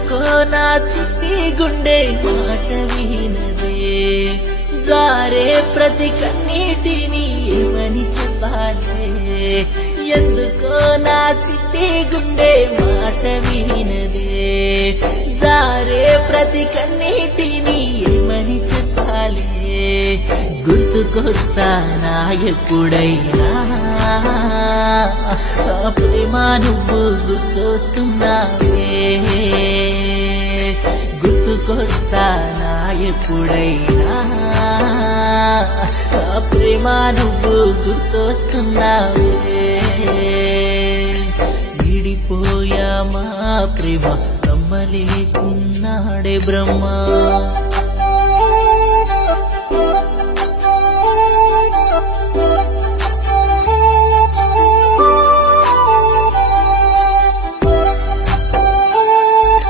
ఎందుకో నా చిట్టి గుండె మాట వినదే, జారే ప్రతి కన్నీటిని ఏమని చెప్పాలే. ఎందుకో నా చిట్టి గుండె మాట వినదే, జారే ప్రతి కన్నీటిని ఏమని చెప్పాలే. గుర్తుకొస్తానా ఎప్పుడైనా ఆ ప్రేమ నువ్వు గుర్తొస్తున్నావే. గుర్తుకొస్తానా ఎప్పుడైనా ఆ ప్రేమ నువ్వు గుర్తొస్తున్నావే. విడిపోయా మా ప్రేమ నమ్మలేకున్నాడే బ్రహ్మ.